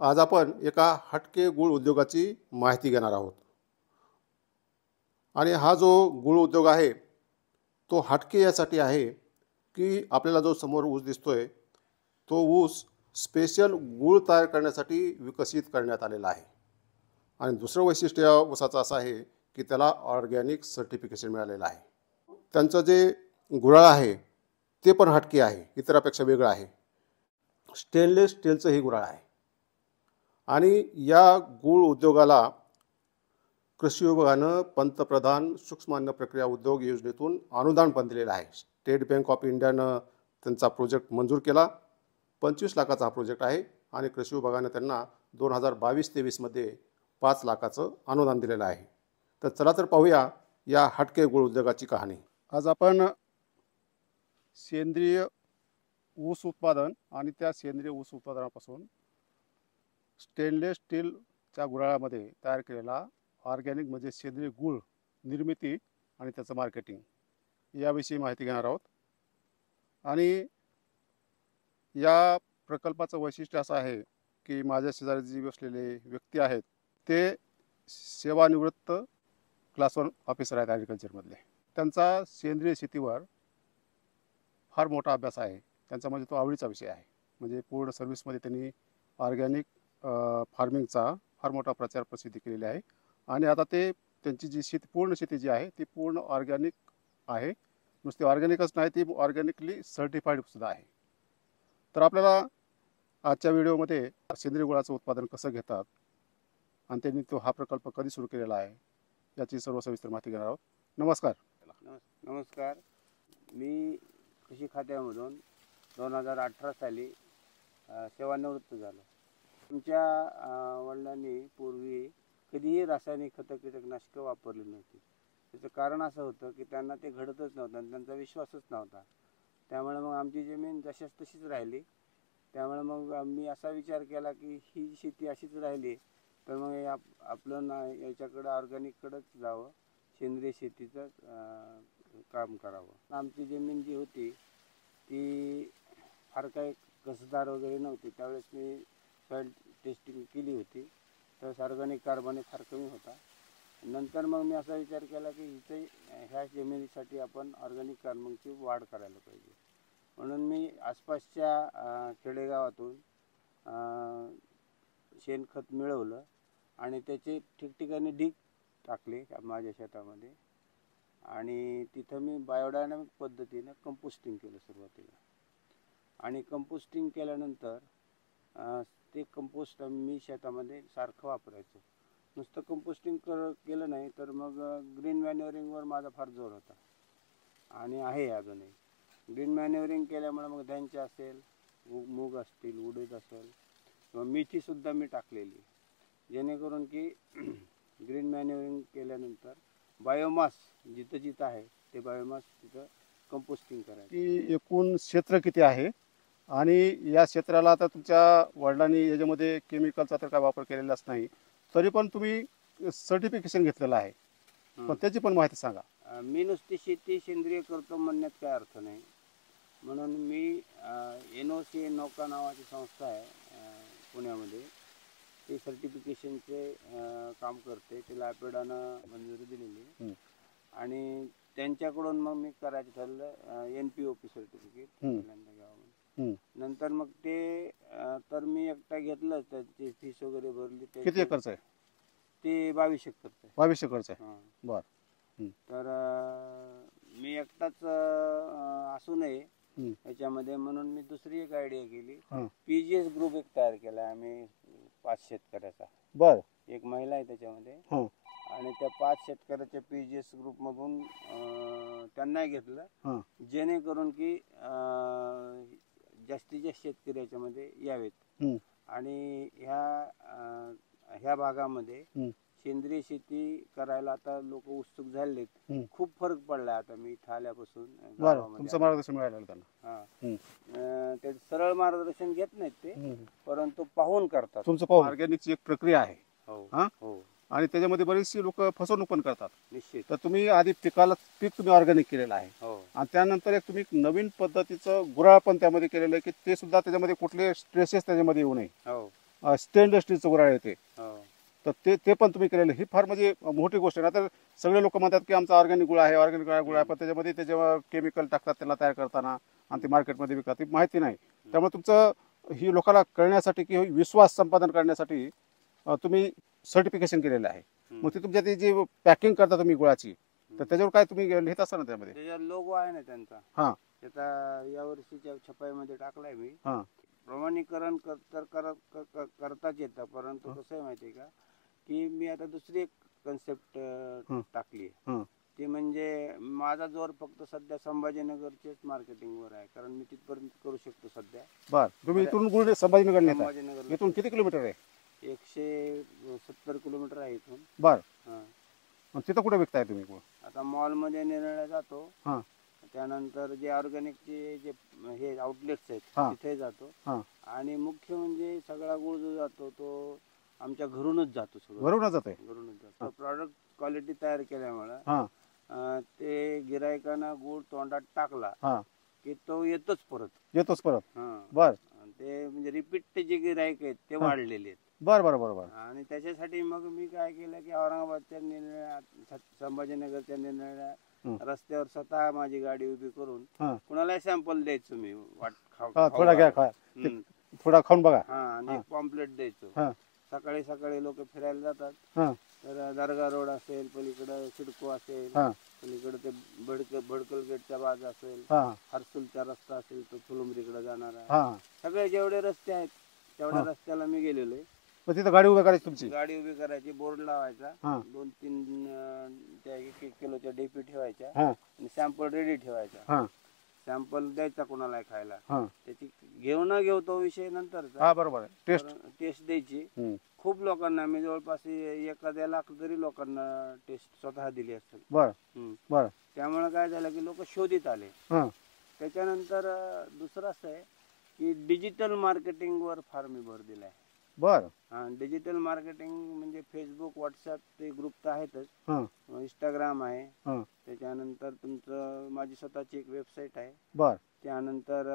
आज आपण एका हटके गूळ उद्योगाची माहिती घेणार आहोत. आणि हा जो गूळ उद्योग आहे तो हटके यासाठी आहे की आपल्याला जो समोर ऊस दिसतोय तो ऊस स्पेशल गूळ तयार करण्यासाठी विकसित करण्यात आलेला आहे. आणि दुसरं वैशिष्ट्य या ऊसाचं असं आहे की त्याला ऑर्गॅनिक सर्टिफिकेशन मिळालेलं आहे. त्यांचं जे गुऱ्हाळ आहे ते पण हटके आहे, इतरापेक्षा वेगळं आहे. स्टेनलेस स्टीलचं हे गुऱ्हाळ आहे. आणि या गूळ उद्योगाला कृषी विभागानं पंतप्रधान सूक्ष्म अन्न प्रक्रिया उद्योग योजनेतून अनुदान पण दिलेलं आहे. स्टेट बँक ऑफ इंडियानं त्यांचा प्रोजेक्ट मंजूर केला. 25 लाखाचा हा प्रोजेक्ट आहे आणि कृषी विभागानं त्यांना 2022-23मध्ये 5 लाखाचं अनुदान दिलेलं आहे. तर चला तर पाहूया या हटके गूळ उद्योगाची कहाणी. आज आपण सेंद्रिय ऊस उत्पादन आणि त्या सेंद्रिय ऊस उत्पादनापासून स्टेनलेस स्टीलच्या गुऱ्हाळामध्ये तयार केलेला ऑर्गॅनिक म्हणजे सेंद्रिय गूळ निर्मिती आणि त्याचं मार्केटिंग याविषयी माहिती घेणार आहोत. आणि या प्रकल्पाचं वैशिष्ट्य असं आहे की माझ्या शेजारी जी बसलेले व्यक्ती आहेत ते सेवानिवृत्त क्लास 1 ऑफिसर आहेत ॲग्रिकल्चरमधले. त्यांचा सेंद्रिय शेतीवर फार मोठा अभ्यास आहे. त्यांचा म्हणजे तो आवडीचा विषय आहे. म्हणजे पूर्ण सर्व्हिसमध्ये त्यांनी ऑर्गॅनिक फार्मिंगचा फार मोठा प्रचार प्रसिद्धी केलेली आहे. आणि आता ते त्यांची जी पूर्ण शेती जी आहे ती पूर्ण ऑर्गॅनिक आहे. नुसती ऑर्गॅनिकच नाही, ती ऑर्गॅनिकली सर्टिफाईड सुद्धा आहे. तर आपल्याला आजच्या व्हिडिओमध्ये सेंद्रिय गुळाचं उत्पादन कसं घेतात आणि त्यांनी तो हा प्रकल्प कधी सुरू केलेला आहे याची सर्व सविस्तर माहिती घेणार आहोत. नमस्कार. नमस्कार. मी कृषी खात्यामधून 2018 साली सेवानिवृत्त झालो. तुमच्या वडिलांनी पूर्वी कधीही रासायनिक खतं कीटकनाशकं वापरली नव्हती. त्याचं कारण असं होतं की त्यांना ते घडतच नव्हतं आणि त्यांचा विश्वासच नव्हता. त्यामुळे मग आमची जमीन जशाच तशीच राहिली. त्यामुळे मग मी असा विचार केला की ही शेती अशीच राहिली तर मग आपलं ना याच्याकडं ऑर्गॅनिककडंच जावं, सेंद्रिय शेतीचं काम करावं. आमची जमीन जी होती ती फार काही कसदार वगैरे नव्हती. त्यावेळेस मी सॉईल टेस्टिंग केली होती तर ऑर्गॅनिक कार्बन फार कमी होता. नंतर मग मी असा विचार केला की इथे ह्या जमिनीसाठी आपण ऑर्गॅनिक कार्बनची वाढ करायला पाहिजे. म्हणून मी आसपासच्या खेडेगावातून शेणखत मिळवलं आणि त्याचे ठिकठिकाणी ढीग टाकले माझ्या शेतामध्ये. आणि तिथं मी बायोडायनामिक पद्धतीनं कंपोस्टिंग केलं सुरुवातीला. आणि कंपोस्टिंग केल्यानंतर ते कंपोस्ट मी शेतामध्ये सारखं वापरायचो. नुसतं कंपोस्टिंग केलं नाही तर मग ग्रीन मॅन्युअरिंगवर माझा फार जोर होता आणि आहे अजूनही. ग्रीन मॅन्युअरिंग केल्यामुळे मग धान्य असेल, मूग असतील, उडीद असेल किंवा मेथीसुद्धा मी टाकलेली, जेणेकरून की ग्रीन मॅन्युअरिंग केल्यानंतर बायोमास जिथं जिथं आहे ते बायोमास तिथं कंपोस्टिंग करायचं. की एकूण क्षेत्र किती आहे आणि या क्षेत्राला आता तुमच्या वडिलांनी याच्यामध्ये केमिकलचा तर काय वापर केलेलाच नाही, तरी पण तुम्ही सर्टिफिकेशन घेतलेलं आहे, पण त्याची पण माहिती सांगा. मी नुसती शेती सेंद्रिय करतो म्हणण्यात काय अर्थ नाही. म्हणून मी NOC नौका नावाची संस्था आहे पुण्यामध्ये, ते सर्टिफिकेशनचे काम करते. तिला ॲपेडानं मंजुरी दिलेली आणि त्यांच्याकडून मग मी करायचं ठरलं NPOP सर्टिफिकेट पहिल्यांदा घ्यावं. नंतर मग ते तर मी एकटा घेतलं, त्याची फीस वगैरे भरली. किती एकरचं आहे ते? 22 एकरचं आहे. 22 एकरचं आहे. बर. तर मी एकटाच असू नये याच्यामध्ये, म्हणून मी दुसरी एक आयडिया केली. PGS ग्रुप एक तयार केला आम्ही 5 शेतकऱ्याचा. बर. एक महिला आहे त्याच्यामध्ये आणि त्या 5 शेतकऱ्याच्या PGS ग्रुपमधून त्यांनाही घेतलं, जेणेकरून की जास्तीत जास्त शेतकरी याच्यामध्ये यावेत. आणि ह्या भागामध्ये सेंद्रिय शेती करायला आता लोक उत्सुक झालेत. खूप फरक पडला आता मी इथं आल्यापासून. तुमचं मार्गदर्शन मिळालं त्यांना? ते सरळ मार्गदर्शन घेत नाहीत ते, परंतु पाहून करतात. तुमचं पाहून ऑर्गॅनिकची एक प्रक्रिया आहे. हो. आणि त्याच्यामध्ये बरीचशी लोक फसवणूक पण करतात. निश्चित. तर तुम्ही आधी पीक तुम्ही ऑर्गॅनिक केलेलं आहे आणि त्यानंतर एक तुम्ही नवीन पद्धतीचं गुऱ्हाळ पण त्यामध्ये केलेलं आहे की ते सुद्धा त्याच्यामध्ये कुठले स्ट्रेसेस त्याच्यामध्ये येऊ नये. स्टेनलेस स्टीलचं गुऱ्हाळ येते, हो. तर ते पण तुम्ही केलेलं, ही फार म्हणजे मोठी गोष्ट आहे ना. तर सगळे लोक म्हणतात की आमचा ऑर्गॅनिक गुळ आहे, ऑर्गॅनिक गुळ आहे, पण त्याच्यामध्ये ते जेव्हा केमिकल टाकतात त्याला तयार करताना आणि ते मार्केटमध्ये विकतात, ती माहिती नाही. त्यामुळे तुमचं ही लोकांना कळण्यासाठी की विश्वास संपादन करण्यासाठी तुम्ही सर्टिफिकेशन केलेलं आहे. मग ते तुमच्या ती जी पॅकिंग करता तुम्ही गुळाची, तर त्याच्यावर काय तुम्ही लिहित असता ना त्यामध्ये? त्याच्यावर लोगो आहे ना त्यांचा. हां त्याचा या वर्षीच्या छपाईमध्ये टाकलाय मी. हां प्रमाणीकरण करताच येतं, परंतु कसं आहे माहिती आहे का, की मी आता दुसरी एक कन्सेप्ट टाकली. ती म्हणजे माझा जोर फक्त सध्या संभाजीनगरचेच मार्केटिंगवर आहे, कारण मी तिथपर्यंत करू शकतो सध्या. बर, तुम्ही इथून गुळ संभाजीनगर नेता? संभाजीनगर इथून किती किलोमीटर आहे? 170 किलोमीटर आहे इथून. बर, हां. तिथं कुठे विकताय तुम्ही गुळ? आता मॉलमध्ये निर्णय जातो, हां त्यानंतर जे ऑर्गॅनिकचे जे हे आउटलेट्स आहेत हां. तिथे जातो. हां, आणि मुख्य म्हणजे सगळा गुळ जो जातो तो आमच्या घरूनच जातो. सगळं घरूनच जातोय? घरूनच जातो. प्रॉडक्ट क्वालिटी तयार केल्यामुळं हां ते गिरायकांना गुळ तोंडात टाकला हां, की तो येतोच परत. येतोच परत? हां. बर आणि ते म्हणजे रिपीट जे गिरायक आहेत ते हां. वाढलेले आहेत. बर बर बर बर. आणि त्याच्यासाठी मग मी काय केलं की औरंगाबादच्या निर्णया, संभाजीनगरच्या निर्णया हं. रस्त्यावर स्वतः माझी गाडी उभी करून हां कुणालाही सॅम्पल द्यायचो मी. थोडा घ्या, खा, थोडा खाऊन बघा. आणि एक पॉम्पलेट द्यायचो. हां सकाळी सकाळी लोक फिरायला जातात, हां तर दर्गा रोड असेल, पलीकडं सिडको असेल, हां पलीकडं ते भडकल गेटचा बाज असेल, हां हर्सुलचा रस्ता असेल तो फुलंब्रीकडे जाणारा, हां. सगळे जेवढे रस्ते आहेत तेवढ्या हां. रस्त्याला मी गेलेलो आहे. मग तिथं गाडी उभी करायची तुमची? गाडी उभी करायची, बोर्ड लावायचा, हां 2-3 त्या 1-1 किलोच्या डेपी ठेवायच्या हां आणि सॅम्पल रेडी ठेवायचा. हां सॅम्पल द्यायचा कोणाला खायला, हां त्याची घेऊ न घेऊ तो विषय नंतरचा. हां, बरोबर आहे. टेस्ट. टेस्ट द्यायची. हं. खूप लोकांना मी जवळपास एखाद्या लाख तरी लोकांना टेस्ट स्वतः दिली असेल. बर बर. त्यामुळे काय झालं की लोक शोधित आले. हां त्याच्यानंतर दुसरं असं आहे की डिजिटल मार्केटिंगवर फार मी भर दिलाय. बर. डिजिटल मार्केटिंग म्हणजे फेसबुक, व्हॉट्सअप ते ग्रुप तर आहेतच, हां इंस्टाग्राम आहे, हां. त्याच्यानंतर तुमचं माझी स्वतःची एक वेबसाईट आहे, बर त्यानंतर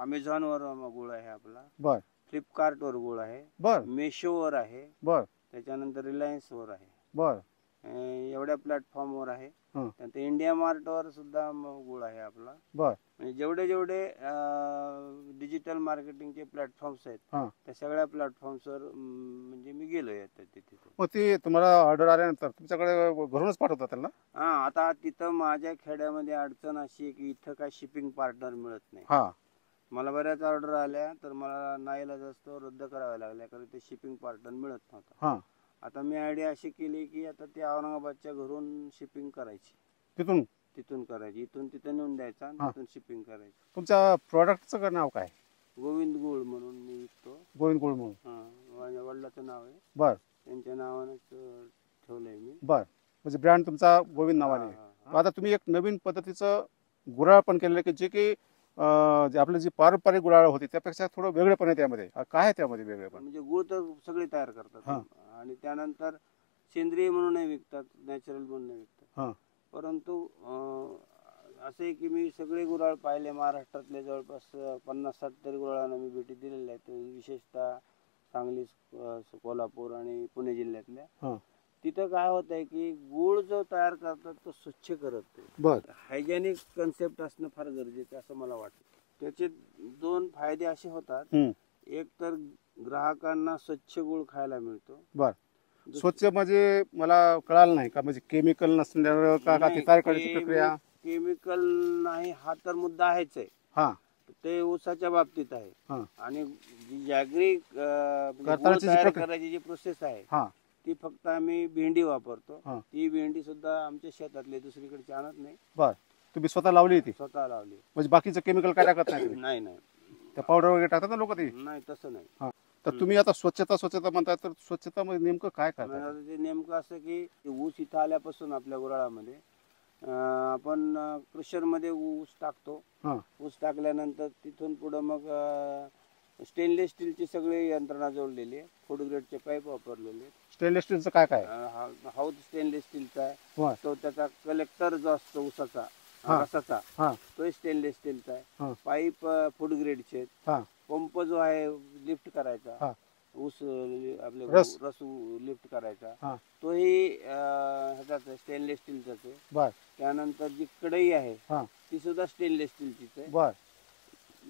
अमेझॉनवर गुळ आहे आपला, बर फ्लिपकार्टवर गुळ आहे, बर मेशोवर आहे, बर त्याच्यानंतर रिलायन्सवर आहे. बर. एवढ्या प्लॅटफॉर्मवर आहे. हं. त्यानंतर इंडिया मार्टवर सुद्धा गुळ आहे आपला. बर. म्हणजे जेवढे जेवढे डिजिटल मार्केटिंगचे प्लॅटफॉर्म्स आहेत हां. त्या सगळ्या प्लॅटफॉर्म्सवर म्हणजे मी गेलोय आता तिथे. मग ती तुम्हाला ऑर्डर आल्यानंतर तुमच्याकडे घरूनच पाठवतात त्यांना? हां. आता तिथं माझ्या खेड्यामध्ये अडचण अशी आहे की इथं काय शिपिंग पार्टनर मिळत नाही. हां मला बऱ्याच ऑर्डर आल्या तर मला नाईलाज असतो रद्द कराव्या लागल्या, कारण ते शिपिंग पार्टनर मिळत नव्हता. हां. आता मी आयडिया अशी केली की आता ते औरंगाबादच्या घरून शिपिंग करायची, तिथून करायची, इथून तिथं नेऊन द्यायचा आणि हां. तिथून शिपिंग करायची. तुमच्या प्रॉडक्टचं नाव काय? गोविंद गुळ म्हणून मी विकतो. गोविंद गुळ म्हणून? हां. माझ्या वडिलाचं नाव आहे, बर त्यांच्या नावानेच ठेवलंय मी. बर. म्हणजे ब्रँड तुमचा गोविंद नावाने आहे. हां. आता तुम्ही एक नवीन पद्धतीचं गुऱ्हाळ पण केलेलं आहे की जे की जे आपले जी पारंपरिक गुऱ्हाळ होती त्यापेक्षा थोडं वेगळेपण आहे त्यामध्ये. काय आहे त्यामध्ये वेगळेपण? म्हणजे गुळ तर सगळे तयार करतात. हां. आणि त्यानंतर सेंद्रिय म्हणूनही विकतात, नॅचरल म्हणूनही विकतात. हां परंतु असं आहे की मी सगळे गुऱ्हाळ पाहिले महाराष्ट्रातले, जवळपास 50-60 तरी गुऱ्हाळांना मी भेटी दिलेल्या आहेत, विशेषतः सांगली, कोल्हापूर आणि पुणे जिल्ह्यातल्या. हां. तिथं काय होत आहे की गुळ जो तयार करतात तो स्वच्छ करत नाही. बर हायजेनिक कन्सेप्ट असणं फार गरजेचं असं मला वाटतं. त्याचे 2 फायदे असे होतात. हं. एक तर ग्राहकांना स्वच्छ गुळ खायला मिळतो. बर. स्वच्छ म्हणजे मला कळालं नाही का, म्हणजे केमिकल नसल्यावर का ती तयार करण्याची प्रक्रिया? केमिकल नाही हा तर मुद्दा आहेच आहे. हां ते ऊसाच्या बाबतीत आहे. हां. आणि जी जॅगरी करतानाची जी प्रक्रिया करायची जी प्रोसेस आहे हां ती फक्त आम्ही भेंडी वापरतो. हां. ती भेंडी सुद्धा आमच्या शेतातली दुसरीकडे आणत नाही, बर. तुम्ही स्वतः लावली ती? स्वतः लावली. म्हणजे बाकीचं केमिकल काय टाकत नाही तुम्ही? नाही नाही त्या पावडर वगैरे टाकतात ना लोक ती? नाही, तसं नाही. हां. तर तुम्ही आता स्वच्छता म्हणताय, तर स्वच्छतामध्ये नेमकं काय करताय? आता ते नेमकं असं की ऊस इथं आल्यापासून आपल्या गुऱ्हाळामध्ये आपण क्रशरमध्ये ऊस टाकतो. हां ऊस टाकल्यानंतर तिथून पुढं मग स्टेनलेस स्टीलची सगळी यंत्रणा जोडलेली आहे, फूड ग्रेडचे पाईप वापरलेले. स्टेनलेस स्टीलचं काय काय? हाऊस स्टेनलेस स्टीलचा आहे. बर. तो त्याचा कलेक्टर जो असतो ऊसाचा हां. रसाचा, हां तो स्टेनलेस स्टीलचा आहे. हां. पाईप फूड ग्रेडचे आहेत. हां पंप जो आहे लिफ्ट करायचा हां ऊस आपले रस. रस लिफ्ट करायचा हा. तोही ह्याचाच आहे, स्टेनलेस स्टीलचाच आहे. बर त्यानंतर जी कढई आहे हा. ती सुद्धा स्टेनलेस स्टीलचीच आहे. बर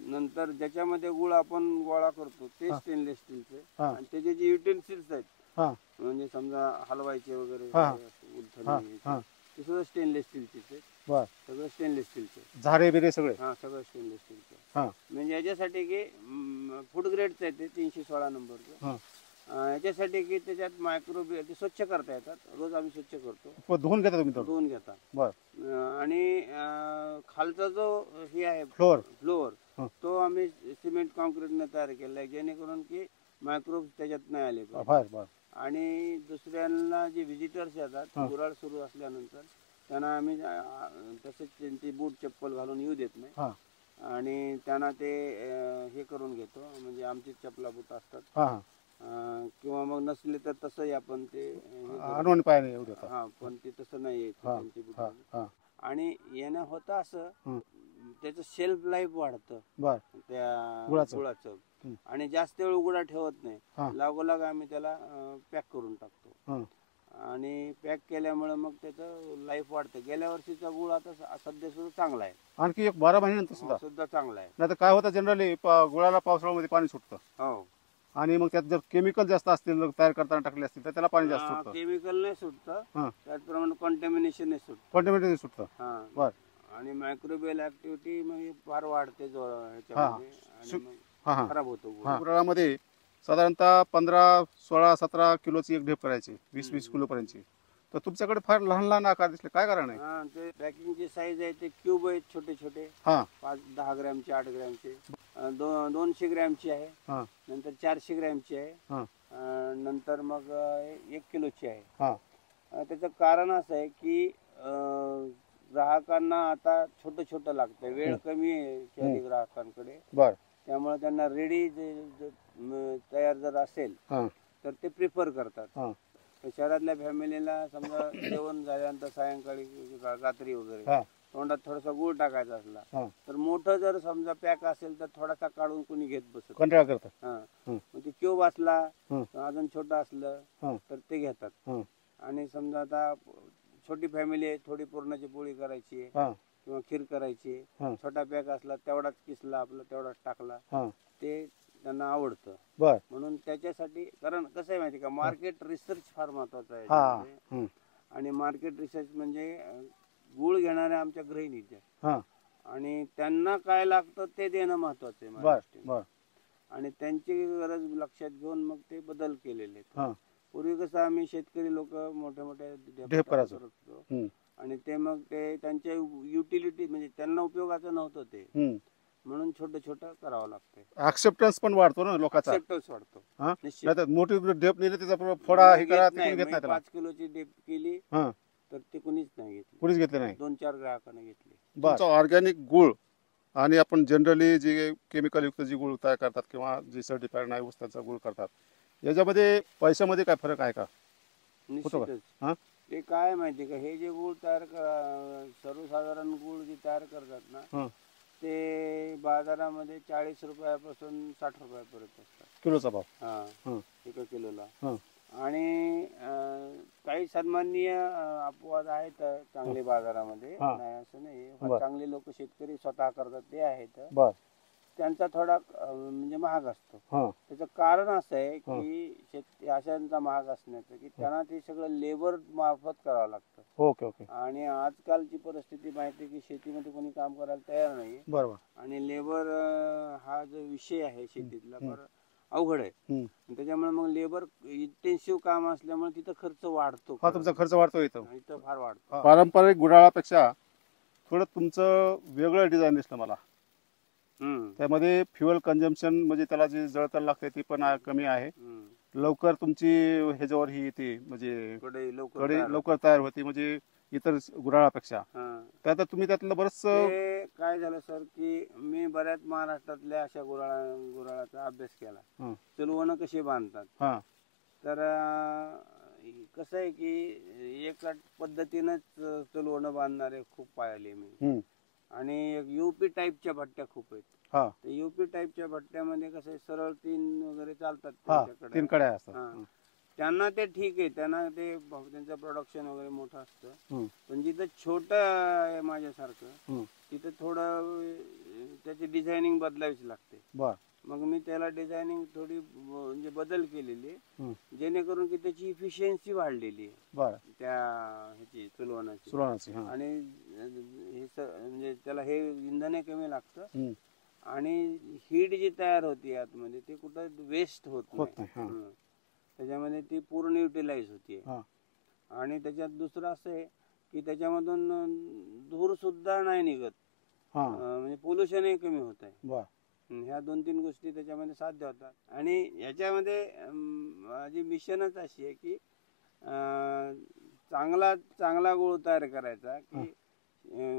नंतर ज्याच्यामध्ये गुळ आपण गोळा करतो ते हा. स्टेनलेस स्टीलचे. हा. आणि त्याचे जे युटेन्सिल्स आहेत हा. म्हणजे समजा हलवायचे वगैरे हा. हे असं उलथणे हा. हे हा. ते सुद्धा स्टेनलेस स्टीलचेच आहे. बर सगळं स्टेनलेस स्टीलचे. झारे बिरे सगळे. हा, सगळं स्टेनलेस स्टीलचे. हा. म्हणजे याच्यासाठी की फूड ग्रेडचं आहे ते 316 नंबरचं. हा. याच्यासाठी की त्याच्यात मायक्रोबे ते स्वच्छ करता येतात. रोज आम्ही स्वच्छ करतो. पण धुवून घेता तुम्ही तर. धुवून घेता. बर आणि खालचा जो हे आहे फ्लोअर. फ्लोअर हा. तो आम्ही सिमेंट कॉन्क्रीटने तयार केला आहे जेणेकरून की मायक्रोब त्याच्यात नाही आले पाहिजे. बर बर आणि दुसऱ्यांना जे व्हिजिटर्स येतात हा. गुराळ सुरू असल्यानंतर त्यांना आम्ही तसेच त्यांची बूट चप्पल घालून येऊ देत नाही. हा. आणि त्यांना ते हे करून घेतो म्हणजे आमची चपला बूट असतात. हा. हा. किंवा मग नसले तर तसंही आपण ते हे करू. आणून पाय नाही एवढं आता. हा, पण ते तसं नाही आहे हा. त्यांची हा. बूट. हा. आणि यानं होतं असं हं. त्याचं शेल्फ लाईफ वाढतं बर त्या गुळाचं. गुळाचं. हं. आणि जास्त वेळ उघडा ठेवत नाही. हा. लागोलाग आम्ही त्याला पॅक करून टाकतो. हं. आणि पॅक केल्यामुळे मग त्याचं लाईफ वाढतं. गेल्या वर्षीचा गुळ आता सध्या सुद्धा चांगला आहे. आणखी एक 12 महिन्यानंतर सुद्धा. सुद्धा चांगला आहे. नाही तर काय होतं जनरली गुळाला पावसाळ्यामध्ये पाणी सुटतं हो, आणि मग त्यात जर केमिकल जास्त असतील तयार करताना टाकले असतील तर त्याला पाणी जास्त सुटतं. केमिकल नाही सुटतं. हा. त्याचप्रमाणे कॉन्टॅमिनेशन नाही सुटतं. कॉन्टॅमिनेशन सुटतं. हा. बर. आणि मायक्रोबियल ऍक्टिव्हिटी मग फार वाढते ह्याच्यामध्ये. आणि मग हा. हा. खराब होतो गुळ. हा. गुळामध्ये साधारणतः 15, 16, 17 किलोची एक ढेप करायची, 20-20 किलो पर्यंतची. तर तुमच्याकडे फार लहान लहान आकार दिसले, काय कारण आहे? हा, ते पॅकिंगची साईज आहे ते क्यूब आहेत छोटे छोटे. हा. 5-10 ग्रॅमचे, 8 ग्रॅमचे. 200 ग्रॅमची आहे. हा. नंतर 400 ग्रॅमची आहे. हा. नंतर मग 1 किलोची आहे. हा. त्याचं कारण असं आहे की ग्राहकांना आता छोटं छोटं लागतंय. वेळ कमी आहे शहरी ग्राहकांकडे. बर. त्यामुळे त्यांना रेडी तयार जर असेल हा. तर ते प्रिफर करतात. हा. तर शहरातल्या फॅमिलीला समजा जेवण झाल्यानंतर सायंकाळी रात्री वगैरे हा. तोंडात थोडासा गुळ टाकायचा असला हा. तर मोठं जर समजा पॅक असेल तर थोडासा काढून कोणी घेत बसत. कंटाळा करतात. हा. हं. मग ते क्यूब असला हं. अजून छोटं असलं हं. तर ते घेतात. हं. आणि समजा आता छोटी फॅमिली आहे, थोडी पुरणाची पोळी करायची आहे हा. किंवा खीर करायची आहे, हं. छोटा पॅक असला तेवढाच किसला आपला तेवढाच टाकला हा. ते त्यांना आवडतं. बर. म्हणून त्याच्यासाठी कारण कसं आहे माहिती का मार्केट रिसर्च फार महत्वाचा आहे हा. याच्यामध्ये. हं. आणि मार्केट रिसर्च म्हणजे गुळ घेणाऱ्या आमच्या गृहिणीच्या हा. आणि त्यांना काय लागतं ते देणं महत्वाचं आहे बर. महाराष्ट्रीयन. बर. आणि त्यांची गरज लक्षात घेऊन मग ते बदल केलेले आहेत. हा. पूर्वी कसं आम्ही शेतकरी लोक मोठ्या मोठ्या ढेप करायचो. करत होतो. हं. आणि ते मग ते त्यांच्या युटिलिटी म्हणजे त्यांना उपयोगाचं नव्हतं ते. हं. म्हणून छोटं छोटं करावं लागतंय. ऍक्सेप्टन्स पण वाढतो ना लोकांचा. Acceptance वाढतो. हा. निश्चित. नाही तर मोठी ढेप नेली त्याचा फोडा हे करा, घेत ते नाही. कोणी घेत मी नाही त्याला. 5 किलोची डेप केली हा. तर ते कुणीच नाही घेतली. कुणीच घेतले नाही. 2-4 ग्राहकांना घेतली. तुमचा ऑर्गॅनिक गुळ आणि आपण जनरली जे केमिकल युक्त जी गुळ तयार करतात किंवा जे सर्टिफाईड नाही वस्तूंचा गुळ करतात याच्यामध्ये पैशामध्ये काय फरक आहे का? होतो का? हा? निश्चितच. ते काय माहिती का हे जे गुळ तयार सर्वसाधारण गुळ जे तयार करतात ना हा. ते बाजारामध्ये 40 रुपयापासून 60 रुपयापर्यंत असतात किलोचा भाव. हा, हा. 1 किलोला. हा. आणि काही सन्माननीय अपवाद आहेत चांगले बाजारामध्ये. हा. नाही असं नाही. बर. चांगले लोक शेतकरी स्वतः करतात ते आहेत. बर. त्यांचा थोडा म्हणजे महाग असतो. हा. त्याचं कारण असं आहे की अशांचा महाग असण्याचं की त्यांना ते सगळं लेबर मार्फत करावं लागतं. Okay okay. आणि आजकालची परिस्थिती माहिती आहे की शेतीमध्ये कोणी काम करायला तयार नाही. बरोबर. आणि लेबर हा जो विषय आहे शेतीतला फार अवघड आहे. हं. त्याच्यामुळे मग लेबर इंटेन्सिव्ह काम असल्यामुळे तिथं खर्च वाढतो. हा, तुमचा खर्च वाढतो इथं. इथं फार वाढतो. पारंपरिक गुडाळापेक्षा थोडं तुमचं वेगळं डिझाईन दिसलं मला. त्यामध्ये फ्युएल कन्झम्पशन म्हणजे त्याला जे जळतण लागते ती पण कमी आहे. लवकर तुमची ह्याच्यावर ही येते म्हणजे कढई लवकर तयार होते म्हणजे इतर गुराळापेक्षा. तर आता तुम्ही त्यातलं बरंच काय झालं सर की मी बऱ्याच महाराष्ट्रातल्या अशा गुराळाचा अभ्यास केला. चलवणं कशी बांधतात. हा. तर कसं आहे की एका पद्धतीनंच चलवणं बांधणारे खूप पाहिले मी. आणि एक युपी टाईपच्या भट्ट्या खूप आहेत. हा ते युपी टाईपच्या भट्ट्यामध्ये कसं आहे, सरळ 3 वगैरे चालतात हा त्यांच्याकडे. 3 कड्या असतात. हा. त्यांना ते ठीक आहे, त्यांना ते त्यांचं प्रोडक्शन वगैरे मोठं असतं. हम्म. पण जिथं छोटं आहे माझ्यासारखं, हम्म. तिथं थोडं त्याची डिझायनिंग बदलावीच लागते. बर मग मी त्याला डिझायनिंग थोडी म्हणजे बदल केलेली आहे, हम्म. जेणेकरून की त्याची इफिशियन्सी वाढलेली आहे बर त्या ह्याची चुलवणाची. सुरवानाची. हा आणि हे म्हणजे त्याला हे इंधने कमी लागतं हम्म. आणि हीट जी तयार होती आतमध्ये ते कुठं वेस्ट होत होत नाही. नाही. हा हं. त्याच्यामध्ये ती पूर्ण युटिलाइज होती. हा आणि त्याच्यात दुसरं असं आहे की त्याच्यामधून धूर सुद्धा नाही निघत. हा म्हणजे पोल्युशनही कमी होत आहे. बर ह्या 2-3 गोष्टी त्याच्यामध्ये साध्य होतात. आणि याच्यामध्ये माझी मिशनच अशी आहे की चांगला चांगला गूळ तयार करायचा की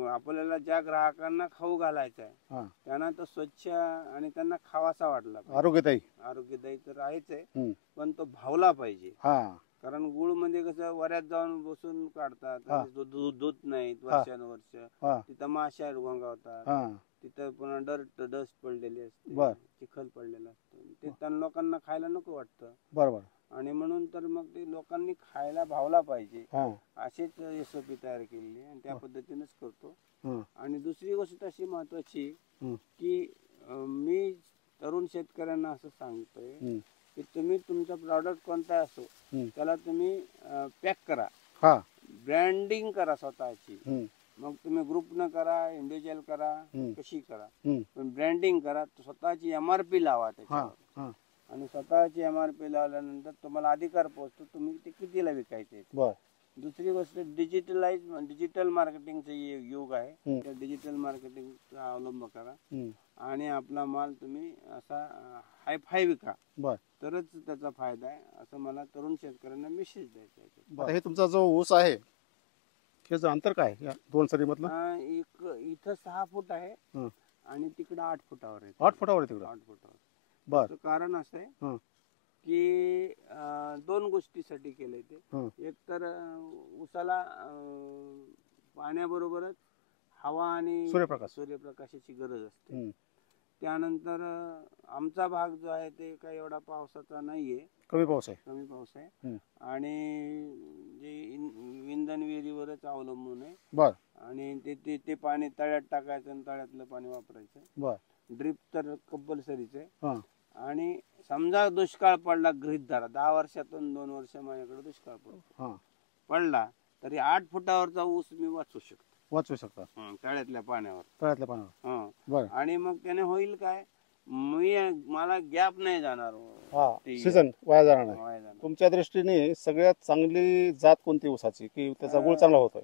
आपल्याला ज्या ग्राहकांना खाऊ घालायचा आहे हा त्यांना तो स्वच्छ आणि त्यांना खावासा वाटला पाहिजे. आरोग्यदायी. आरोग्यदायी तर आहेच आहे, हम्म. पण तो भावला पाहिजे. हा कारण गुळ म्हणजे कसं वऱ्यात जाऊन बसून काढतात, हा. आणि दूध धुत नाहीत हा. वर्षानुवर्ष. हा तिथं माशा घोंगावतात, हा तिथं पुन्हा डस्ट पडलेली असते, बर. चिखल पडलेला असतो. ते त्या लोकांना खायला नको वाटतं. बरोबर. आणि म्हणून तर मग ते लोकांनी खायला भावला पाहिजे हा अशीच SOP तयार केलेली आहे आणि त्या पद्धतीनेच करतो. हम्म. आणि दुसरी गोष्ट अशी महत्वाची हम्म. की मी तरुण शेतकऱ्यांना असं सांगतोय हम्म. की तुम्ही तुमचा प्रॉडक्ट कोणता असो हम्म. त्याला तुम्ही पॅक करा, हा ब्रँडिंग करा स्वतःची. हम्म. मग तुम्ही ग्रुपनं करा, इंडिव्हिज्युअल करा, हम्म. कशी करा, हम्म. पण ब्रँडिंग करा. स्वतःची MRP लावा हा त्याच्यावर. हा आणि स्वतःची MRP लावल्यानंतर तुम्हाला अधिकार पोहोचतो, तुम्ही ते कितीला विकायचे. बर. दुसरी गोष्ट डिजिटल मार्केटिंगचं युग आहे. हम्म. त्या डिजिटल मार्केटिंगचा अवलंब करा हम्म. आणि आपला माल तुम्ही असा हायफाय विका, बर. तरच त्याचा फायदा आहे, असं मला तरुण शेतकऱ्यांना मेसेज द्यायचा आहे. आता हे तुमचा जो ऊस आहे त्याचं अंतर काय या 2 सरी मधलं? इथं 6 फूट आहे हं. आणि तिकडं 8 फुटावर आहे. 8 फुटावर आहे तिकडं? 8 फुटावर. बर. त्याचं कारण असं आहे हं. की 2 गोष्टीसाठी केलंय ते. हं. एक तर ऊसाला पाण्याबरोबरच हवा आणि सूर्यप्रकाशाची गरज असते. हं. त्यानंतर आमचा भाग जो आहे ते काही एवढा पावसाचा नाहीये, कमी पाऊस आहे. कमी पाऊस आहे. हं. आणि जे इंधन विहिरीवरच अवलंबून आहे. बर आणि ते पाणी तळ्यात टाकायचं आणि तळ्यातलं पाणी वापरायचं. बर. ड्रिप तर कंपल्सरीच आहे. हा आणि समजा दुष्काळ पडला, गृहीत धरा 10 वर्षातून 2 वर्ष माझ्याकडे दुष्काळ पडतो, हा पडला तरी 8 फुटावरचा ऊस मी वाचवू शकतो. वाचू शकता तळ्यातल्या पाण्यावर. तळ्यातल्या पाण्यावर. हं. बर. आणि मग त्याने होईल काय, मला गॅप नाही जाणार. हा ते सीझन वाया जाणार नाही. वाया जाणार. तुमच्या दृष्टीने सगळ्यात चांगली जात कोणती ऊसाची की त्याचा गुळ चांगला होतोय?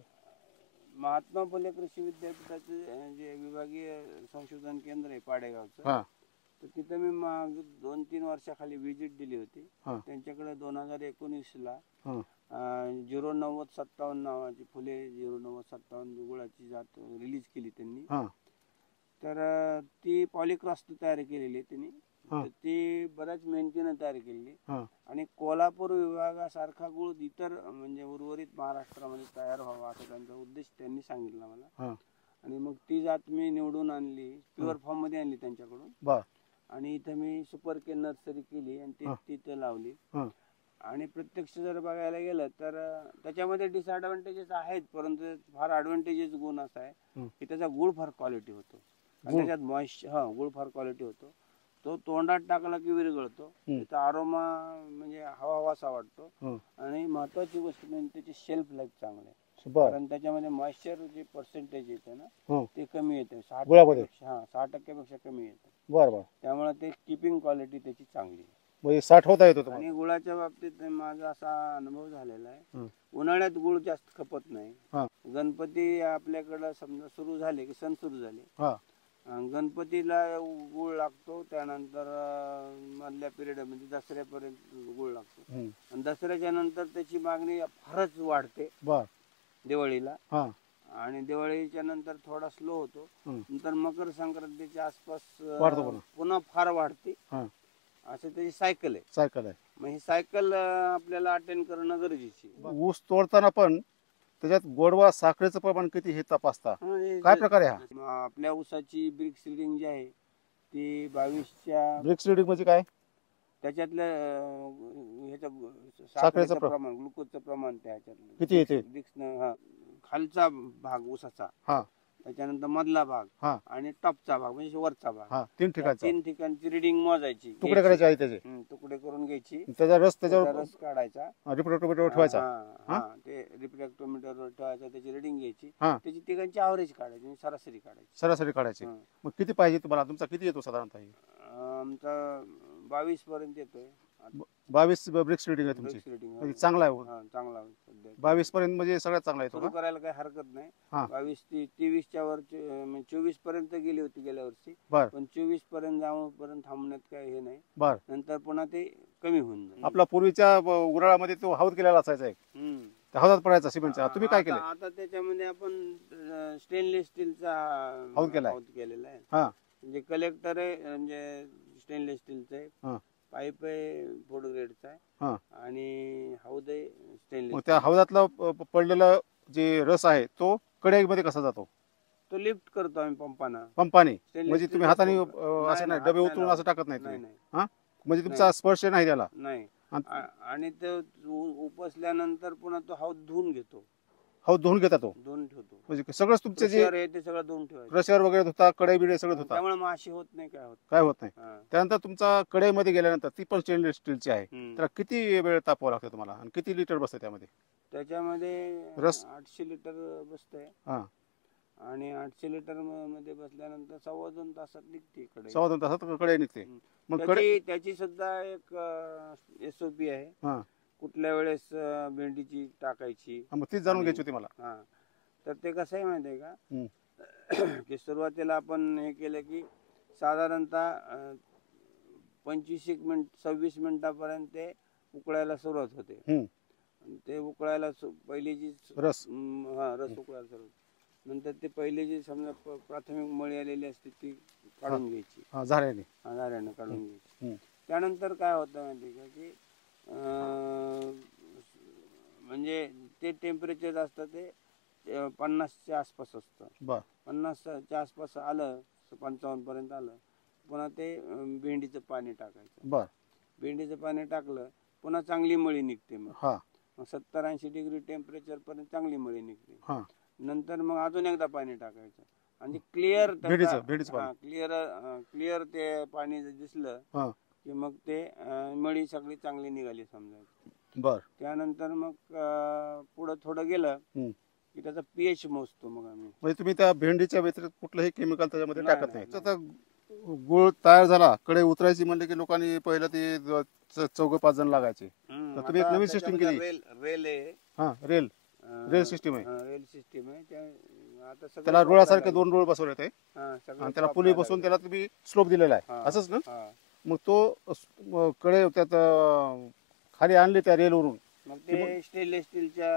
महात्मा फुले कृषी विद्यापीठाचे जे विभागीय संशोधन केंद्र आहे पाडेगावचं, हा तर तिथं मी 2-3 वर्षाखाली व्हिजिट दिली होती. हा. त्यांच्याकडे 2019ला हा 0957 नावाची फुले 0957 गुळाची जात रिलीज केली त्यांनी. हा तर ती पॉलिक्रॉस तयार केलेली आहे त्यांनी. हा. तर ती बऱ्याच मेहनतीनं तयार केलेली. हा आणि कोल्हापूर विभागासारखा गुळ इतर म्हणजे उर्वरित महाराष्ट्रामध्ये तयार व्हावा असा त्यांचा उद्देश त्यांनी सांगितला मला. हा आणि मग ती जात मी निवडून आणली, प्युअर फॉर्म मध्ये आणली त्यांच्याकडून. बर. आणि इथं मी सुपर केन नर्सरी केली आणि ती हा. तिथं लावली. हा आणि प्रत्यक्ष जर बघायला गेलं तर त्याच्यामध्ये डिसएडव्हान्टेजेस आहेत, परंतु फार ऍडव्हान्टेजेस गुण असा आहे की त्याचा गुळ फार क्वालिटी होतो. आणि गुळ? त्याच्यात गुळ फार क्वालिटी होतो. तो तोंडात टाकला की विरघळतो. त्याचा आरोमा म्हणजे हवासा वाटतो. आणि महत्वाची गोष्ट म्हणजे त्याची शेल्फ लाईफ चांगली आहे. बर. कारण त्याच्यामध्ये मॉइश्चर जे पर्सेंटेज येते ना ते कमी येते. 60% कमी येते. बर बर. त्यामुळे ते कीपिंग क्वालिटी त्याची चांगली आहे. म्हणजे 60 होता येतो तुम्हाला? आणि गुळाच्या बाबतीत माझा असा अनुभव झालेला आहे, उन्हाळ्यात गुळ जास्त खपत नाही. गणपती आपल्याकडं समजा सुरू झाले की सण सुरू झाले, गणपतीला गुळ लागतो. त्यानंतर मधल्या पिरियड म्हणजे दसऱ्यापर्यंत गुळ लागतो. आणि दसऱ्याच्या नंतर त्याची मागणी फारच वाढते दिवाळीला. आणि दिवाळीच्या नंतर थोडा स्लो होतो. नंतर मकर संक्रांतीच्या आसपास पुन्हा फार वाढते. असं त्याची सायकल आहे. मग ही सायकल आपल्याला अटेंड करणं गरजेची. ऊस तोडताना पण त्याच्यात गोडवा साखरेचं प्रमाण किती हे तपासता? हा, हे काय जे- प्रकार आहे हा? आपल्या ऊसाची ब्रिक्स रिडिंग जी आहे ती 22च्या ब्रिक्स रिडिंग म्हणजे काय? त्याच्यातलं साखरेचं साखरेचं प्रमाण, ग्लुकोजचं प्रमाण त्याच्यातलं किती येते? ब्रिक्सनं, हा, खालचा भाग ऊसाचा, हा त्याच्यानंतर मधला भाग हा आणि टॉपचा भाग म्हणजे वरचा भाग, हा 3 या ठिकाणचा 3 ठिकाणची रिडिंग मोजायची, तुकडे घ्यायची. करायचे आहे त्याचे. तुकडे करून घ्यायची, त्याचा रस त्याचा त्याच्यावर रस काढायचा, रिप्रोटोमीटरवर ठेवायचा. हा हा ते रिफ्रॅक्टोमीटरवर ठेवायचा, त्याची रिडिंग घ्यायची, हा त्याची तिघांची ॲव्हरेज काढायची आणि सरासरी काढायची. सरासरी काढायची. हा. मग किती पाहिजे तुम्हाला? तुमचा किती येतो साधारणतः? आमचा 22 पर्यंत येतोय 22 ब्रिक्स रिडिंग आहे तुमची. Brix reading. म्हणजे चांगला आहे. हा, चांगला आहे सध्या. 22 पर्यंत म्हणजे सगळ्यात चांगला येतो सुरू का? करायला काही हरकत नाही. हा. 22 ते 23च्या वर, म्हणजे 24 पर्यंत गेली होती गेल्या वर्षी, बर पण 24 पर्यंत जाऊपर्यंत थांबण्यात काही हे नाही. बर. नंतर पुन्हा ते कमी होऊन जाईल. आपला पूर्वीच्या उराळामध्ये तो हौद केलेला असायचा एक, हम्म. त्या हौदात पडायचा सिमेंटचा. तुम्ही काय केलं? आता त्याच्यामध्ये आपण स्टेनलेस स्टीलचा हौद केलाय. केलेला आहे. हा म्हणजे कलेक्टर आहे, म्हणजे स्टेनलेस स्टीलचं आहे, हा पाईप आहे फूड ग्रेडचा आहे, हा. आणि हौद आहे मग स्टेनलेस. त्या हौदातला पडलेला जे रस आहे तो कढईमध्ये कसा जातो? तो लिफ्ट करतो आम्ही पंपाना. पंपाने. Stainless म्हणजे steel तुम्ही चा हाताने पंप. असं नाही, हात डबे नाही उचलून लावत. असं टाकत नाही नाही तुम्ही? नाही हा म्हणजे तुमचा स्पर्श नाही त्याला. नाही. आणि आणि ते उपसल्यानंतर पुन्हा तो हौद धुवून घेतो, हौद धुवून घेता तो. धुवून ठेवतो. म्हणजे सगळंच तुमचे जे क्रशर आहे ते सगळं धुवून ठेवायचं. क्रशर वगैरे धुता, कढई बिडे सगळं धुता, त्यामुळे माशी होत नाही, काय होत. काय होत नाही. हा. त्यानंतर तुमचा कढईमध्ये गेल्यानंतर ती पण स्टेनलेस स्टीलची आहे, हम्म. तर किती वेळ तापवावं लागतं तुम्हाला आणि किती लिटर बसतं त्यामध्ये? त्याच्यामध्ये रस? 800 लिटर बसतंय, हा आणि 800 लिटर मध्ये बसल्यानंतर 1.25 तासात निघते कढई. 2.25 तासात कढई निघते. हम्म. मग कढई त्याची सुद्धा एक SOP आहे. हा कुठल्या वेळेस भेंडीची टाकायची. मग तीच जाणून आणि- घ्यायची होती मला. हा, तर ते कसं आहे माहिती आहे का, हम्म. की सुरुवातीला आपण हे केलं की साधारणतः 26 मिनिटापर्यंत ते उकळायला सुरुवात होते. हम्म. ते उकळायला पहिली जी रस. रस उकळायला सुरुवात, नंतर ते पहिली जी समजा प्राथमिक मळी आलेली असते ती काढून घ्यायची, हा झाल्याने. झाऱ्यानं काढून घ्यायची. हम्म. त्यानंतर काय होतं माहिती का, की म्हणजे ते टेम्परेचर असतं ते 50च्या आसपास असतं. बर 50च्या आसपास आलं, 55 पर्यंत आलं, पुन्हा ते भेंडीचं पाणी टाकायचं. बर. भेंडीचं पाणी टाकलं, पुन्हा चांगली मळी निघते. हा मग 70-80 डिग्री टेम्परेचर पर्यंत चांगली मळी निघते. हा नंतर मग अजून एकदा पाणी टाकायचं, आणि क्लिअर भेंडीचं पाणी. क्लिअर ते पाणी जर दिसलं हा की मग ते मळी सगळी चांगली निघाली समजायची. बर. त्यानंतर मग पुढं थोडं गेलं हम्म. की त्याचा pH मोजतो मग आम्ही. म्हणजे तुम्ही त्या भेंडीच्या व्यतिरिक्त कुठलंही केमिकल त्याच्यामध्ये नाही, टाकत नाही, नाही. आता गुळ तयार झाला, कढई उतरायची म्हणले की लोकांनी पहिलं ते 4-5 जण लागायचे. तर तुम्ही एक आता नवीन सिस्टीम त्याच्यामध्ये केली. रेल आहे. हा रेल सिस्टीम आहे. रेल सिस्टीम आहे. आता सगळं त्याला वापरायला रुळासारखे लागलं. 2 रुळ बसवले ते, सगळं आणि त्याला पुली वापरायला बसवून लागलं. त्याला तुम्ही स्लोप दिलेला आहे, हा, असंच ना? हा. मग तो कढई त्यात खाली आणली त्या रेलवरून, मग ते स्टेनलेस स्टीलच्या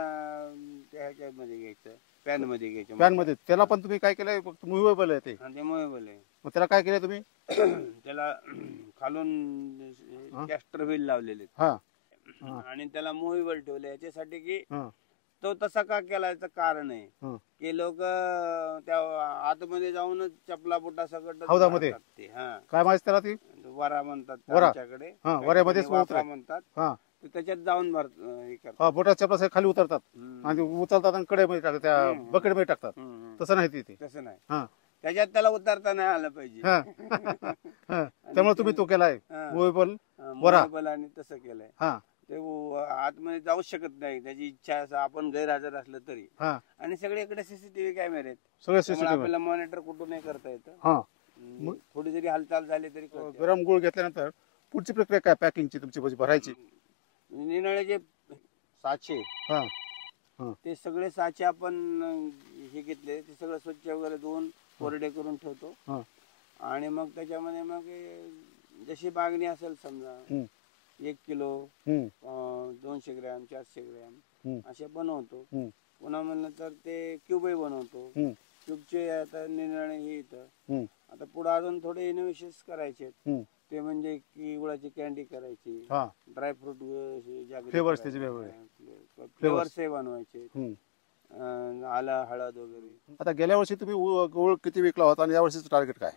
त्या ह्याच्यामध्ये घ्यायचं, पॅन मध्ये घ्यायचं. पॅन मध्ये. त्याला पण तुम्ही काय केलंय? फक्त मुव्हेबल आहे ते. आणि ते मुव्हेबल आहे. मग त्याला काय केलंय तुम्ही? त्याला खालून कॅस्टर व्हील लावलेले हा आणि त्याला मुव्हेबल ठेवले याच्यासाठी की हा तो तसा का केला याचं कारण आहे हा. की लोक त्या आतमध्ये जाऊनच चपला बुटा सगळं हौदामध्ये? मारतात ते. हा, काय माहिती त्याला ती? वरा म्हणतात वरा? आमच्याकडे. हा, काही वऱ्यामध्येच ठिकाणी वाफा उतराय. म्हणतात. हा ते त्याच्यात जाऊन हे करतात. हा बोटा चपला खाली उतरतात हम्म. आणि ते उचलतात आणि कढईमध्ये टाकतात, त्या हम्म. बकेटमध्ये टाकतात. हम्म. तसं नाही ती. तसं नाही. हा त्याच्यात त्याला उतरता नाही आलं पाहिजे. हा. हा. त्यामुळे तुम्ही तो केलाय मुव्हेबल वरा. मुव्हेबल आणि तसं केलंय. हा ते आतमध्ये जाऊ शकत नाही, त्याची इच्छा असं आपण गैरहजर असलं तरी. हा आणि सगळीकडे CCTV कॅमेरे आहेत, सगळे त्यामुळे सिस्टीम. आपल्याला मॉनिटर कुठूनही करता येतं. हा. थोडी जरी हालचाल झाली तरी कळते. गरम गुळ घेतल्यानंतर पुढची प्रक्रिया काय? पॅकिंगची तुमची भरायची? निनाळेचे साचे, हा ते सगळे साचे आपण हे घेतले, ते सगळं स्वच्छ वगैरे धुवून कोरडे करून ठेवतो. हा. आणि मग त्याच्यामध्ये मग जशी मागणी असेल, समजा 1 किलो, 200 ग्रॅम, 400 ग्रॅम असे बनवतो. पुन्हा म्हणलं तर ते क्यूबही बनवतो. क्यूबचे आता निराळे हे येतं. आता पुढे अजून थोडे इनोव्हेशन्स करायचे, ते म्हणजे की गुळाची कॅन्डी करायची, ड्रायफ्रूट फ्लेवर्स त्याचे वेगवेगळे फ्लेवर्स बनवायचे, आलं हळद वगैरे. आता गेल्या वर्षी तुम्ही गूळ किती विकला होता आणि या वर्षीचं टार्गेट काय?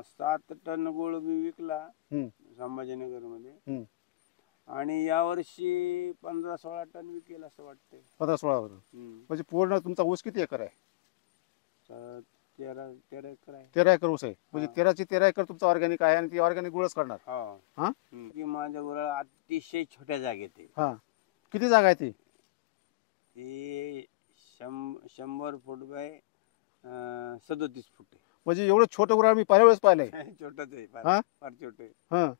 7 टन गुळ मी विकला हम्म. संभाजीनगरमध्ये. हम्म. आणि यावर्षी 15-16 टन विकेल असं वाटतंय. 15-16 वर. म्हणजे पूर्ण तुमचा ऊस किती एकर आहे? 13 एकर आहे. 13 एकर ऊस आहे. म्हणजे हा. 13 एकर तुमचा ऑर्गॅनिक आहे आणि ती ऑर्गॅनिक गुळच करणार. हा? की माझ्या गुराळ अतिशय छोट्या जागेत आहे. हा. किती जागा आहे ती? ती 100 फूट बाय 37 फूट आहे. म्हणजे एवढं छोटं गुराळ मी पहिल्या वेळेस पाहिलंय. छोटच आहे, हा? फार छोट आहे. हा.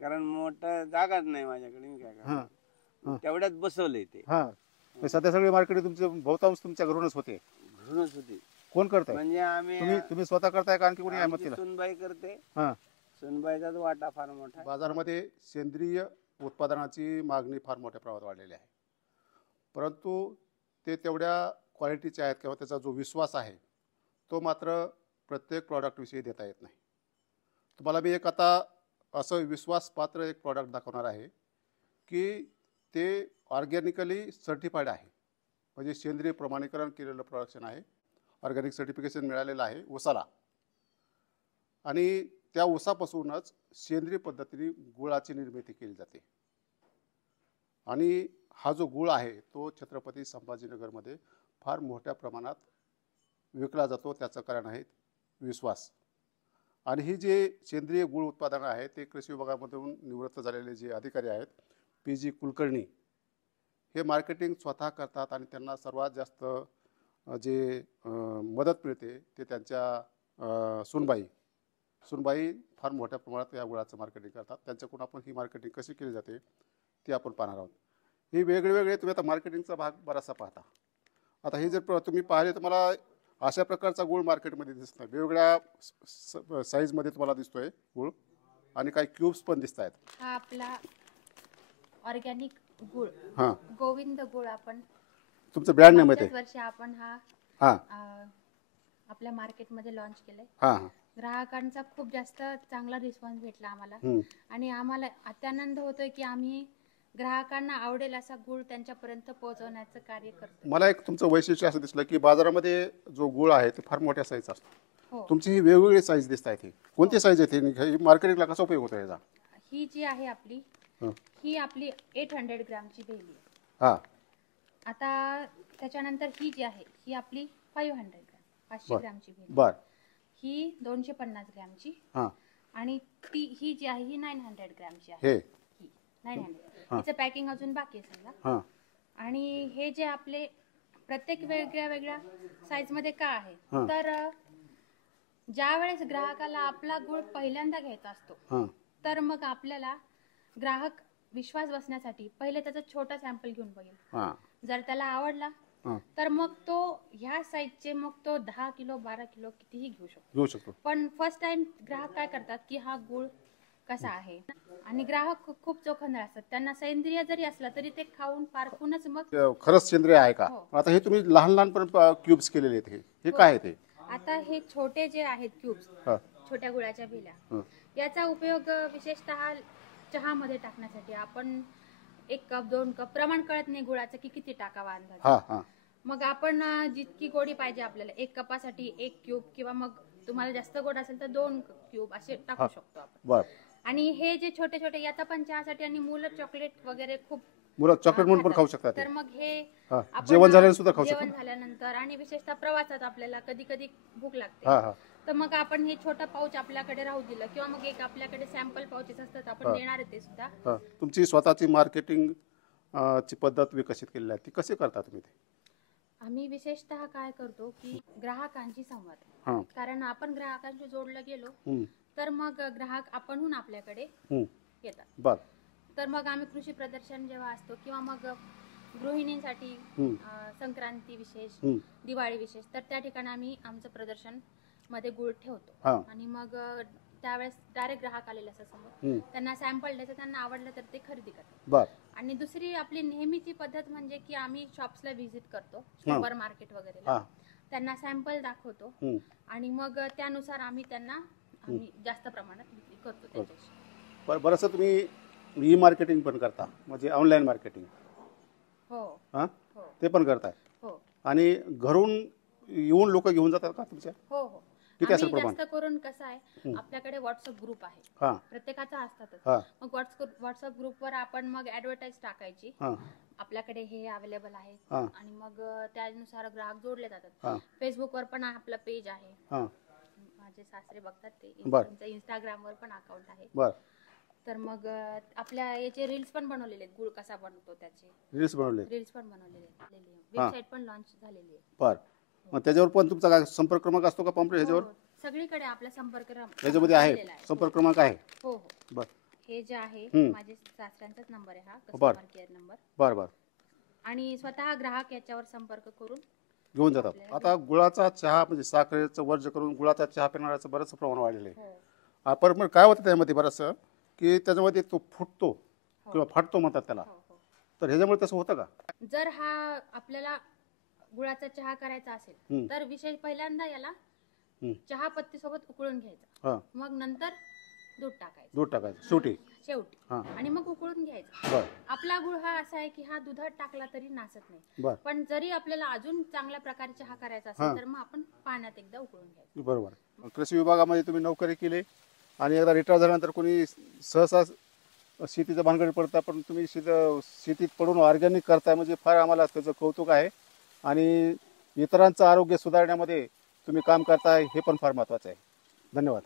कारण मोठा जागाच नाही माझ्याकडे. मी काय हा. करणार? तेवढ्यात बसवलंय ते. हा. म्हणजे सध्या सगळी मार्केट तुमचे बहुतांश तुमच्या घरूनच होते. घरूनच होती. कोण करताय? म्हणजे आम्ही तुम्ही स्वतः करताय का आणखी कोणी आहे आमची मदतीला? सुनबाई करते. हा. सुनबाईचाच वाटा फार मोठा आहे. बाजारामध्ये सेंद्रिय उत्पादनाची मागणी फार मोठ्या प्रमाणात वाढलेली आहे, परंतु ते तेवढ्या क्वालिटीचे आहेत किंवा त्याचा जो विश्वास आहे तो मात्र प्रत्येक प्रॉडक्टविषयी देता येत नाही. तुम्हाला मी एक आता असं विश्वासपात्र एक प्रॉडक्ट दाखवणार आहे की ते ऑर्गॅनिकली सर्टिफाईड आहे. म्हणजे सेंद्रिय प्रमाणीकरण केलेलं प्रोडक्शन आहे. ऑर्गॅनिक सर्टिफिकेशन मिळालेलं आहे ऊसाला आणि त्या ऊसापासूनच सेंद्रिय पद्धतीने गुळाची निर्मिती केली जाते. आणि हा जो गुळ आहे तो छत्रपती संभाजीनगरमध्ये फार मोठ्या प्रमाणात विकला जातो. त्याचं कारण आहे विश्वास. आणि ही जे सेंद्रिय गुळ उत्पादन आहे ते कृषी विभागामधून निवृत्त झालेले जे अधिकारी आहेत PG कुलकर्णी हे मार्केटिंग स्वतः करतात आणि त्यांना सर्वात जास्त जे मदत मिळते ते त्यांच्या सुनबाई फार मोठ्या प्रमाणात या गुळाचं मार्केटिंग करतात. त्यांच्याकडून आपण ही मार्केटिंग कशी केली जाते ती आपण पाहणार आहोत. ही वेगवेगळे तुम्ही आता मार्केटिंगचा भाग बराचसा पाहता. आता हे जर तुम्ही पाहिले तर मला अशा प्रकारचा गुळ मार्केटमध्ये दिसत नाही. वेगवेगळ्या साईजमध्ये तुम्हाला दिसतोय गुळ आणि काही क्यूब्स पण दिसत आहेत. हा आपला ऑर्गॅनिक गुळ, हां, गोविंद गुळ आपण तुमचं ब्रँड नेम आहे ते? वर्षी आपण हा हां आपल्या मार्केटमध्ये लॉन्च केलंय. हां हां. ग्राहकांचा खूप जास्त चांगला रिस्पॉन्स भेटला आम्हाला आणि आम्हाला अत्यानंद होतोय की आम्ही ग्राहकांना आवडेल असा गुळ त्यांच्यापर्यंत पोहोचवण्याचं कार्य करतो. मला एक तुमचं वैशिष्ट्य असं दिसलं की बाजारामध्ये जो गुळ आहे ते फार मोठ्या साईजचा असतो. हो. तुमची ही वेगवेगळी साईज दिसत आहे. कोणती साईज आहे ही? मार्केटिंगला कसा उपयोग होतो याचा? ही जी आहे आपली ही आपली 800 ग्रामची भेली आहे. हां. आता त्याच्यानंतर ही जी आहे ही आपली 500 ग्राम 500 ग्रामची भेली. बर. ही 250 ग्रामची. हां. आणि ही जी आहे ही 900 ग्रामची आहे. हे ही 900. तिचं पॅकिंग अजून बाकी आहे समजा. हां. आणि हे जे आपले प्रत्येक वेगळ्या वेगळ्या साईज मध्ये का आहे तर ज्या वेळेस ग्राहकाला आपला गुळ पहिल्यांदा घ्यायचा असतो तर मग आपल्याला ग्राहक विश्वास बसण्यासाठी पहिले त्याचा छोटा सॅम्पल घेऊन बघेल. जर त्याला आवडला तर मग तो ह्या साईजचे मग तो 10 किलो 12 किलो कितीही घेऊ शकतो. पण फर्स्ट टाइम ग्राहक काय करतात की हा गुळ कसा आहे. आणि ग्राहक खूप चोखंदळ असतात. त्यांना सेंद्रिय जरी असला तरी ते खाऊन पारखूनच मग खरंच सेंद्रिय आहे का. आता हे तुम्ही लहान लहान पण क्यूब्स केलेले आहेत. हे काय आहे ते? आता हे छोटे जे आहेत क्यूब्स छोट्या गुळाच्या भेल्या याचा उपयोग विशेषतः चहामध्ये टाकण्यासाठी. आपण 1 कप 2 कप प्रमाण कळत नाही गुळाचं की किती टाकावा अंदाज. मग आपण जितकी गोडी पाहिजे आपल्याला 1 कपासाठी 1 क्यूब किंवा मग तुम्हाला जास्त गोड असेल तर 2 क्यूब असे टाकू शकतो आपण. आणि हे जे छोटे छोटे याचा पण चहासाठी आणि मुलं चॉकलेट वगैरे खूप मुलं चॉकलेट म्हणून पण खाऊ शकतात. तर मग हे जेवण झाल्यानंतर सुद्धा खाऊ शकतात. जेवण झाल्यानंतर आणि विशेषतः प्रवासात आपल्याला कधी कधी भूक लागते तर मग आपण हे छोटा पाऊच आपल्याकडे राहू दिलं किंवा मग एक आपल्याकडे सॅम्पल पाऊचेस असतात आपण देणार आहे ते सुद्धा. तुमची स्वतःची मार्केटिंग ची पद्धत विकसित केलेली आहे ती कशी करता तुम्ही ते? आम्ही विशेषतः काय करतो की ग्राहकांशी संवाद. कारण आपण ग्राहकांशी जोडलं गेलो तर मग ग्राहक आपणहून आपल्याकडे येतात. तर मग आम्ही कृषी प्रदर्शन जेव्हा असतो किंवा मग गृहिणींसाठी संक्रांती विशेष दिवाळी विशेष तर त्या ठिकाणी आम्ही आमचं प्रदर्शन मध्ये गुळ ठेवतो. आणि मग त्यावेळेस डायरेक्ट ग्राहक आलेले असतात समोर त्यांना सॅम्पल द्यायचं. त्यांना आवडलं तर ते खरेदी करतात. आणि दुसरी आपली नेहमीची पद्धत म्हणजे की आम्ही शॉप्सला व्हिजिट करतो सुपर मार्केट वगैरे त्यांना सॅम्पल दाखवतो आणि मग त्यानुसार आम्ही त्यांना जास्त प्रमाणात विक्री करतो त्याच्याशी. बरंच तुम्ही मार्केटिंग पण करता म्हणजे ऑनलाईन मार्केटिंग? हो. ते पण करताय? हो. आणि घरून येऊन लोक घेऊन जातात का तुमच्या? हो हो. किती असेल आम्ही प्रमाण? जास्त करून कसं आहे, आपल्याकडे व्हॉट्सअप ग्रुप आहे, हां प्रत्येकाचा असतातच. हां मग व्हॉट्सअप ग्रुपवर आपण मग ऍडव्हर्टाईज टाकायची, हां आपल्याकडे हे अवेलेबल आहे, हां आणि मग त्यानुसार ग्राहक जोडले जातात. हां फेसबुकवर पण आपलं पेज आहे, हां माझे सासरे बघतात ते. बरं. इंस्टाग्रामवर पण अकाउंट आहे. बरं. तर मग आपल्या याचे रील्स पण बनवलेले आहेत, गुळ कसा बनतो त्याचे रील्स बनवले? रील्स पण बनवलेले आहेत, वेबसाईट पण लॉन्च झालेली आहे. बरं. मग त्याच्यावर पण तुमचा काय संपर्क क्रमांक असतो का पॉम्पलेट ह्याच्यावर? हो, सगळीकडे आपला संपर्क याच्यामध्ये आहे दिलेला आहे. संपर्क क्रमांक आहे? हो हो. बरं हे जे आहे माझे सासऱ्यांचाच नंबर आहे हा, बरं. Customer care number. बरं बरं. आणि स्वतः ग्राहक याच्यावर संपर्क करून घेऊन जातात. आता गुळाचा चहा म्हणजे साखरेचं वर्ज करून गुळाचा चहा पिणाऱ्याचं बरंच प्रमाण वाढलेलं आहे. हो. आपण मग काय होतं त्यामध्ये बरंचसं की त्याच्यामध्ये तो फुटतो किंवा फाटतो म्हणतात त्याला, हो हो. तर ह्याच्यामुळे तसं होतं का? जर हा आपल्याला गुळाचा चहा करायचा असेल तर विशेष पहिल्यांदा याला चहा पत्ती सोबत उकळून घ्यायचा, हां मग नंतर दूध टाकायचं, दूध टाकायचं शेवटी. शेवटी, हां आणि मग उकळून घ्यायचं. बरं आपला गुळ हा असा आहे की हा दुधात टाकला तरी नासत नाही, बरं पण जरी आपल्याला अजून चांगल्या प्रकारे चहा करायचा हां. असेल तर मग आपण पाण्यात एकदा उकळून घ्यायचं. बरोबर. कृषी विभागामध्ये तुम्ही नोकरी केली आणि एकदा रिटायर झाल्यानंतर कोणी सहसा शेतीच्या भानगडीत पडता, पण तुम्ही शेतीत पडून ऑर्गॅनिक करताय म्हणजे फार आम्हाला त्याचं कौतुक आहे. आणि इतरांचं आरोग्य सुधारण्यामध्ये तुम्ही काम करताय हे पण फार महत्त्वाचं आहे. धन्यवाद.